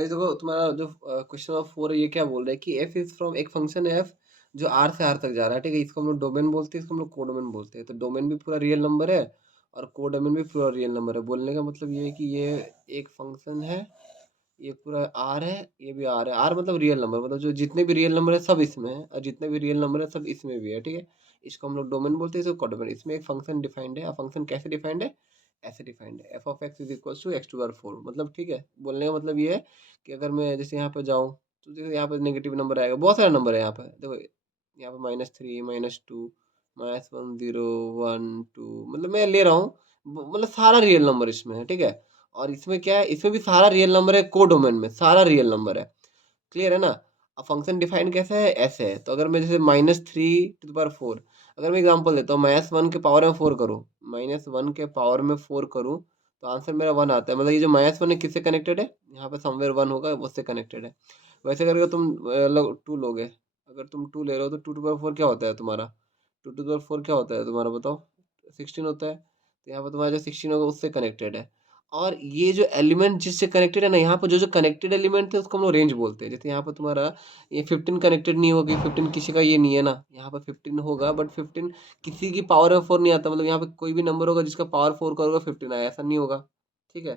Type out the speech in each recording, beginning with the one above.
ये देखो तुम्हारा जो क्वेश्चन नंबर 4 है, ये क्या बोल रहा है कि एफ इज फ्रॉम एक फंक्शन एफ जो आर से आर तक जा रहा है, ठीक है। इसको हम लोग डोमेन बोलते हैं, इसको हम लोग कोडोमेन बोलते हैं। तो डोमेन भी पूरा रियल नंबर है और कोडोमेन भी पूरा रियल नंबर है। बोलने का मतलब ये है कि ये एक फंक्शन है, ये पूरा आर है, ये भी आर है। आर मतलब रियल नंबर, मतलब जो जितने भी रियल नंबर है सब इसमें है, और जितने भी रियल नंबर है सब इसमें भी है, ठीक है। इसको हम लोग डोमेन बोलते हैं, इसको कोडोमेन। इसमें एक फंक्शन डिफाइंड है। फंक्शन कैसे डिफाइंड है? ऐसे डिफाइंड है, F of X is equal to X to power 4, मतलब ठीक है। बोलने का मतलब ये है कि अगर मैं जैसे यहाँ पे जाऊँ तो जैसे यहाँ पे नेगेटिव नंबर आएगा, बहुत सारे नंबर है यहाँ पे, देखो यहाँ पे -3 -2 -1 0 1 2, मतलब मैं ले रहा हूँ, मतलब सारा रियल नंबर इसमें है, ठीक है। और इसमें क्या है, इसमें भी सारा रियल नंबर है, कोडोमेन में सारा रियल नंबर है। क्लियर है ना? अब फंक्शन डिफाइन कैसा है? ऐसे है। तो अगर मैं जैसे -3 to the power 4, अगर मैं एग्जांपल देता हूँ, -1 के पावर में 4 करूँ, -1 के पावर में 4 करूँ, तो आंसर मेरा 1 आता है। मतलब ये जो -1 है किससे कनेक्टेड है? यहाँ पे समवेयर 1 होगा, उससे कनेक्टेड है। वैसे करके तुम 2 लोगे, अगर तुम 2 ले रहे हो तो 2 to the power 4 क्या होता है तुम्हारा? 2 to the power 4 क्या होता है तुम्हारा, बताओ? 16 होता है। तो यहाँ पे तुम्हारा जो 16 होगा उससे कनेक्टेड है। और ये जो एलिमेंट जिससे कनेक्टेड है ना, यहाँ पर जो कनेक्टेड एलिमेंट है उसको हम लोग रेंज बोलते हैं। जैसे यहाँ पर तुम्हारा ये 15 कनेक्टेड नहीं होगी, 15 किसी का ये नहीं है ना, यहाँ पर 15 होगा, बट 15 किसी की पावर में 4 नहीं आता। मतलब यहाँ पे कोई भी नंबर होगा जिसका पावर 4 का होगा 15 आया, ऐसा नहीं होगा, ठीक है।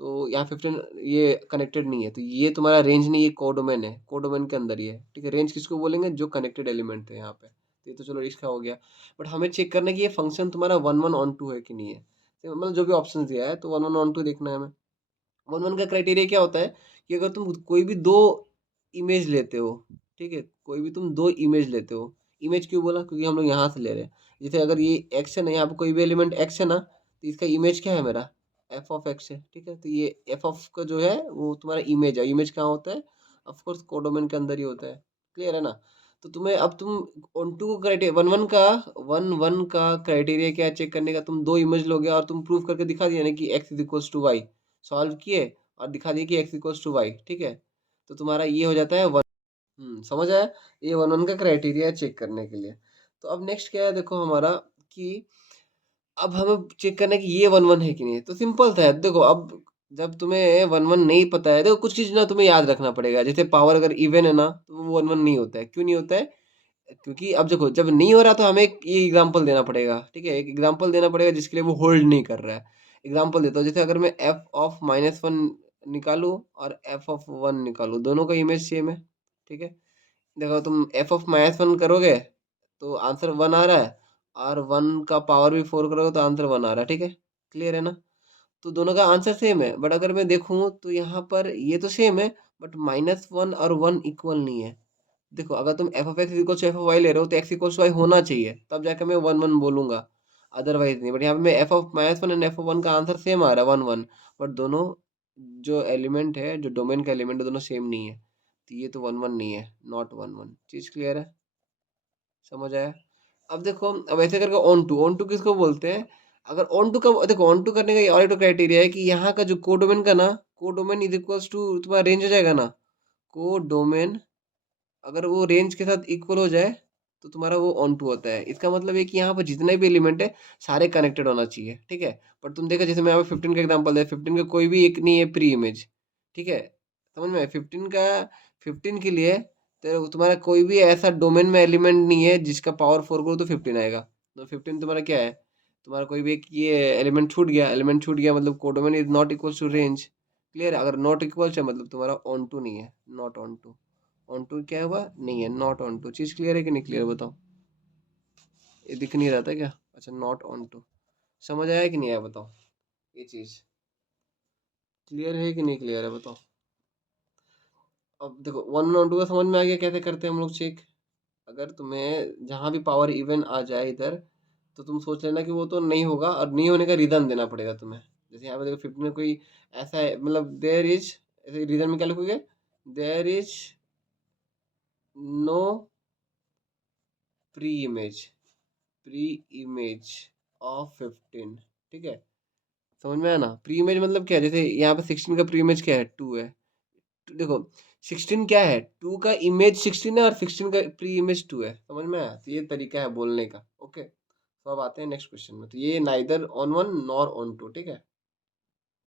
तो यहाँ 15 ये कनेक्टेड नहीं है, तो ये तुम्हारा रेंज नहीं, ये कोडोमेन है, कोडोमेन के अंदर ही है, ठीक है। रेंज किसको बोलेंगे? जो कनेक्टेड एलिमेंट है यहाँ पे। तो ये तो चलो इसका हो गया, बट हमें चेक करना है कि ये फंक्शन तुम्हारा 1 1 on 2 है कि नहीं है। तो मतलब जो भी ऑप्शन दिया है, तो 1 1 on 2 देखना है हमें। 1 1 का क्राइटेरिया क्या होता है कि अगर तुम कोई भी दो इमेज लेते हो, ठीक है, कोई भी तुम दो इमेज लेते हो। इमेज क्यों बोला? क्योंकि हम लोग यहाँ से ले रहे हैं। जैसे अगर ये एक्स है ना, यहाँ पे कोई भी एलिमेंट एक्स है ना, तो इसका इमेज क्या है मेरा? एफ ऑफ एक्स है, ठीक है। तो ये एफ ऑफ का जो है वो तुम्हारा इमेज है। इमेज कहाँ होता है? ऑफकोर्स कोडोमेन के अंदर ही होता है। क्लियर है ना? तो तुम्हें अब तुम ऑन टू क्राइटेरिया 1 1 का क्राइटेरिया क्या चेक करने का? तुम दो इमेज लोगे और तुम प्रूव करके दिखा दिया ना कि X is equals to Y, solve किए और दिखा दिए कि एक्स इक्वल्स टू वाई, ठीक है। तो तुम्हारा ये हो जाता है 1। समझ आया? ये 1 1 का क्राइटेरिया है चेक करने के लिए। तो अब नेक्स्ट क्या है, देखो हमारा कि अब हमें चेक करना है कि ये 1 1 है कि नहीं। तो सिंपल सा है, देखो अब जब तुम्हें 1 1 नहीं पता है, देखो कुछ चीज ना तुम्हें याद रखना पड़ेगा। जैसे पावर अगर इवन है ना, तो वो 1 1 नहीं होता है। क्यों नहीं होता है? क्योंकि अब देखो जब नहीं हो रहा तो हमें ये एग्जांपल देना पड़ेगा, ठीक है। एक एग्जांपल देना पड़ेगा जिसके लिए वो होल्ड नहीं कर रहा है। एग्जांपल देता हूँ, जैसे अगर मैं एफ ऑफ -1 निकालूं और एफ ऑफ 1 निकालूं, दोनों का इमेज सेम है, ठीक है। देखो तुम एफ ऑफ -1 करोगे तो आंसर 1 आ रहा है, और 1 का पावर भी 4 करोगे तो आंसर 1 आ रहा है, ठीक है। क्लियर है ना? तो दोनों का आंसर सेम है, बट अगर मैं देखूं तो यहाँ पर ये तो सेम है, बट -1 और 1 इक्वल नहीं है। देखो अगर तुम F of X equal to F of Y ले रहे हो तो एक्स इक्वल टू वाई होना चाहिए, तब जाकर मैं 1 1 बोलूंगा, अदरवाइज नहीं। बट यहाँ पे मैं F of -1 and F of 1 का आंसर सेम आ रहा है, 1 1, बट दोनों जो एलिमेंट है, जो डोमेन का एलिमेंट है, दोनों सेम नहीं है। तो ये तो 1 1 नहीं है, नॉट 1 1। चीज क्लियर है? समझ आया? अब देखो, अब ऐसे करके ऑन टू किसको बोलते हैं? अगर ऑन टू का देखो, ऑन टू करने का ये और एक क्राइटेरिया है कि यहाँ का जो कोडोमेन का ना, कोडोमेन इज इक्वल्स टू तुम्हारा रेंज हो जाएगा ना, कोडोमेन अगर वो रेंज के साथ इक्वल हो जाए तो तुम्हारा वो ऑन टू होता है। इसका मतलब है कि यहाँ पर जितने भी एलिमेंट है सारे कनेक्टेड होना चाहिए, ठीक है। पर तुम देखो जैसे मैं यहाँ पे 15 का एग्जांपल दिया, 15 का कोई भी एक नहीं है प्री इमेज, ठीक है। समझ में? 15 के लिए तो तुम्हारा कोई भी ऐसा डोमेन में एलिमेंट नहीं है जिसका पावर 4 करो तो 15 आएगा। तो 15 तुम्हारा क्या है? तुम्हारा कोई भी एक ये एलिमेंट छूट गया, मतलब codomain is not equal to range. Clear है? अगर नॉट इक्वल है मतलब तुम्हारा ऑन टू नहीं है, not onto. Onto क्या हुआ? नहीं है, नॉट ऑन टू। चीज क्लियर है कि नहीं क्लियर, बताओ? ये दिख नहीं रहा था क्या? अच्छा, नॉट ऑन टू। समझ आया कि नहीं आया, बताओ? ये चीज क्लियर है कि नहीं क्लियर है, बताओ? अब देखो 1 ऑन टू का समझ में आ गया कैसे करते हैं हम लोग चेक। अगर तुम्हें जहां भी पावर इवन आ जाए इधर, तो तुम सोच लेना कि वो तो नहीं होगा, और नहीं होने का रीजन देना पड़ेगा तुम्हें। जैसे यहाँ पे देखो 15 में कोई ऐसा है, मतलब देयर इज, ऐसे रीजन में क्या लिखोगे? There is no preimage, preimage of 15, ठीक है। समझ में आया ना? प्री इमेज मतलब क्या है? जैसे यहाँ पे 16 का प्री इमेज क्या है? 2 है। तो देखो 16 क्या है? 2 का इमेज 16 है और 16 का प्री इमेज 2 है। समझ में आया? तो ये तरीका है बोलने का। ओके, तो अब आते हैं नेक्स्ट क्वेश्चन में। तो ये neither one one nor onto, ठीक है।